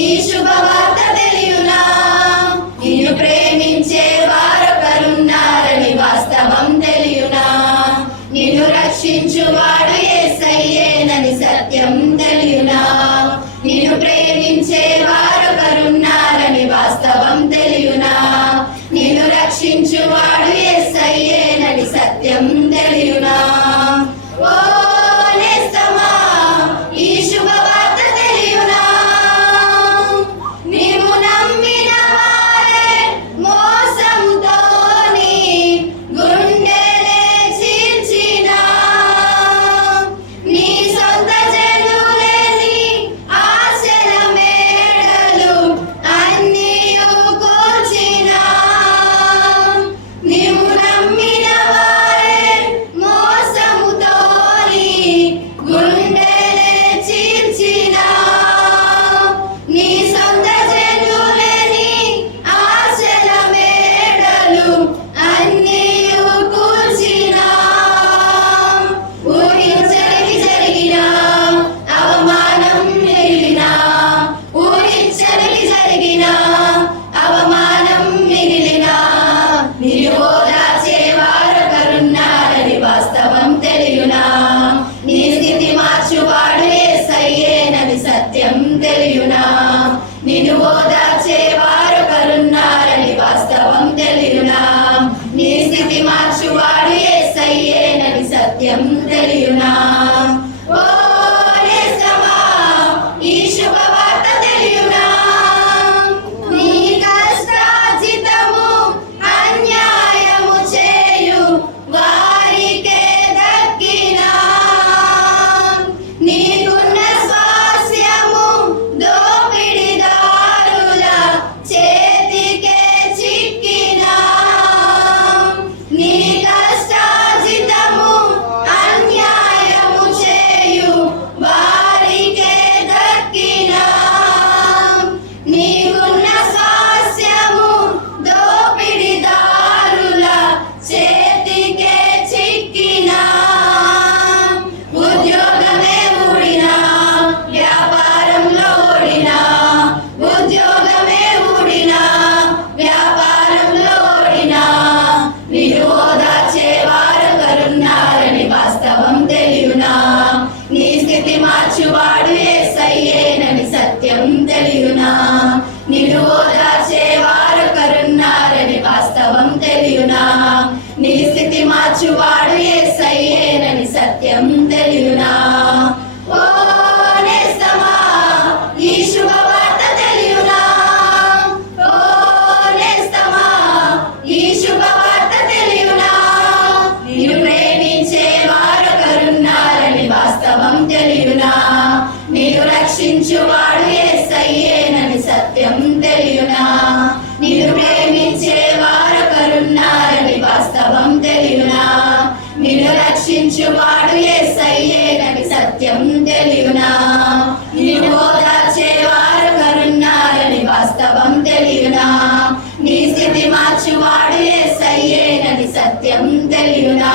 ఈ శుభవార్త తెలియునా? నిన్ను ప్రేమించే వారొకరున్నారని వాస్తవం తెలియునా? నిన్ను రక్షించువాడు యేసయ్యేనని సత్యం తెలియునా? నిన్ను ప్రేమించే వారొకరున్నారని వాస్తవం తెలియునా? నిన్ను రక్షించువాడు యేసయ్యేనని సత్యం తెలియునా? ఓ నేస్తమా, ఈ శుభవార్త తెలియునా? నీవు నమ్మిన వారే మోసంతోని గుండెలే చీల్చినా, నీ సొంత జనులేని ఆశల మేడలు అన్నీయు కూల్చినా. నీవు నమ్మిన వారే మోసముతోని గుండెలే చీల్చినా, నీ సొంత జనులేని ఆశల మేడలు అన్నీయు కూల్చినా. ఊహించని జరిగిన అవమానం మిగిలిన, ఊహించని జరిగిన అవమానం మిగిలిన, నిన్ను ఓదార్చే వారొకరున్నారని వాస్తవం తెలియునా? నీ స్థితి మార్చువాడు యేసయ్యేనని సత్యం తెలియునా? నిన్ను ఓదార్చే వారొకరున్నారని వాస్తవం తెలియునా? నీ స్థితి మార్చువాడు యేసయ్యేనని సత్యం తెలియునా? ఓ నేస్తమా, ఈ శుభవార్త తెలియునా? నీ కష్టార్జితము అన్యాయము చేయు వారికే దక్కినా, నీకున్న స్వాస్యము దోపిడిదారుల చేతికే చిక్కినా. నీ కష్టార్జితము అన్యాయము చేయు వారికే దక్కినా, నీకున్న స్వాస్యము దోపిడిదారుల చేతికే చిక్కినా. ఉద్యోగమే ఊడినా, వ్యాపారంలో ఓడినా, ఉద్యోగమే ఊడినా, వ్యాపారంలో ఓడినా, నిన్ను ఓదార్చే వారొకరున్నారని వాస్తవం తెలియునా? నీ స్థితి మార్చువాడు యేసయ్యేనని సత్యం తెలియునా? నిన్ను ఓదార్చే వారొకరున్నారని వాస్తవం తెలియునా? నీ స్థితి మార్చువాడు యేసయ్యేనని సత్యం తెలియునా? ఓ నేస్తమా, ఈ శుభవార్త తెలియునా? ఓ నేస్తమా, ఈ శుభవార్త తెలియునా? నిన్ను ప్రేమించే వారొకరున్నారని వాస్తవం తెలియునా? నిన్ను రక్షించువాడు యేసయ్యేనని సత్యం తెలియునా? నిన్ను ప్రేమించే వారొకరున్నారని వాస్తవం తెలియునా? నిన్ను రక్షించువాడు యేసయ్యేనని సత్యం తెలియునా? నిన్ను ఓదార్చే వారొకరున్నారని వాస్తవం తెలియునా? నీ స్థితి మార్చువాడు యేసయ్యేనని సత్యం తెలియునా?